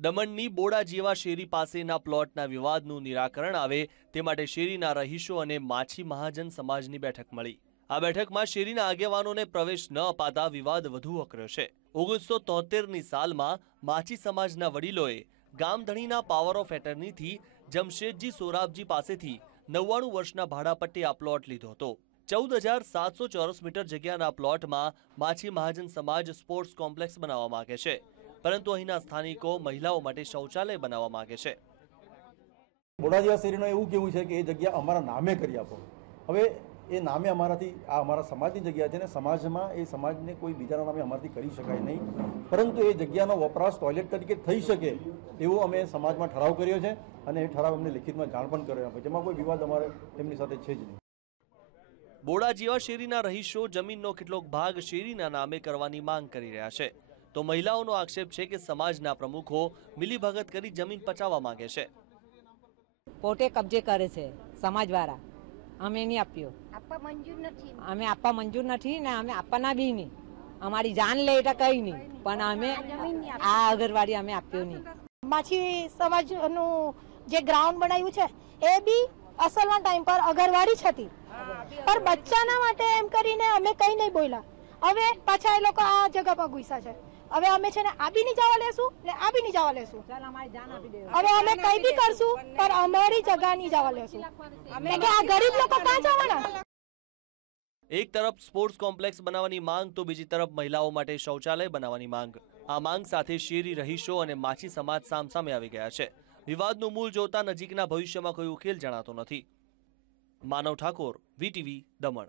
દમણની બોડા જેવા શેરી પાસેના પ્લોટના વિવાદનું નિરાકરણ આવે તે માટે શેરીના રહીશો અને માછી મહાજન સમાજની બેઠક મળી. આ બેઠકમાં શેરીના આગેવાનોને પ્રવેશ ન અપાતા વિવાદ વધુ વકર્યો છે. ઓગણીસો તોતેરની સાલમાં માછી સમાજના વડીલોએ ગામધણીના પાવર ઓફ એટર્નીથી જમશેદજી સોરાબજી પાસેથી નવ્વાણું વર્ષના ભાડાપટ્ટી આ પ્લોટ લીધો હતો. ચૌદ હજાર સાતસો ચોરસ મીટર જગ્યાના પ્લોટમાં માછી મહાજન સમાજ સ્પોર્ટ્સ કોમ્પ્લેક્સ બનાવવા માંગે છે. પરંતુ અહીંના સ્થાનિકો મહિલાઓ માટે શૌચાલય બનાવવા માંગે છે. બોડાજીયા શેરીનું એવું કેવું છે કે એ જગ્યા અમારા નામે કરી આપો. હવે એ નામે અમારાથી આ અમારા સમાજની જગ્યા છે ને સમાજમાં એ સમાજને કોઈ બીજાના નામે અમારાથી કરી શકાય નહીં. પરંતુ એ જગ્યાનો વપરાશ ટોયલેટ તરીકે થઈ શકે એવો અમે સમાજમાં ઠરાવ કર્યો છે અને એ ઠરાવ અમને લિખિતમાં જાણ પણ કર્યો છે. જેમાં કોઈ વિવાદ અમારે એમની સાથે છે જ નહીં. બોડા જેવા શેરીના રહીશો જમીનનો કેટલોક ભાગ શેરીના નામે કરવાની માંગ કરી રહ્યા છે. તો મહિલાઓનો આક્ષેપ છે કે સમાજના પ્રમુખો મિલીભગત કરી જમીન પચાવવા માંગે છે. પોતે કબજે કરે છે સમાજવાળા. અમે નહીં આપ્યો. આપવા મંજૂર નથી. અમે આપવા મંજૂર નથી ને અમે આપવાના બી નહીં. અમારી જાન લે એટલે કઈ નહીં. પણ અમે આ અગરવાડી અમે આપ્યો નહીં. માછી સમાજનું જે ગ્રાઉન્ડ બનાવ્યું છે એ બી અસલમાં ટાઈમ પર અગરવાડી જ હતી. પણ બચ્ચાના માટે એમ કરીને અમે કઈ નહીં બોલ્યા. હવે પાછા એ લોકો આ જગ્યા પર ઘૂસ્યા છે. હવે અમે છે ને આબી ની નહીં જવા લેશું. ને આબી ની નહીં જવા લેશું હવે અમે કઈ બી કરશું પણ અમારી જગા ની જવા લેશું. કે આ ગરીબ લોકો ક્યાં જવાના? એક તરફ સ્પોર્ટ્સ કોમ્પ્લેક્સ બનાવવાની માંગ તો બીજી તરફ મહિલાઓ માટે શૌચાલય બનાવવાની માંગ. આ માંગ સાથે શેરી રહીશો અને માછી સમાજ સામસામે આવી ગયા છે. વિવાદનું મૂળ જોતા નજીકના ભવિષ્યમાં કોઈ ઉકેલ જણાતો નથી. માનવ ઠાકોર વીટીવી દમણ.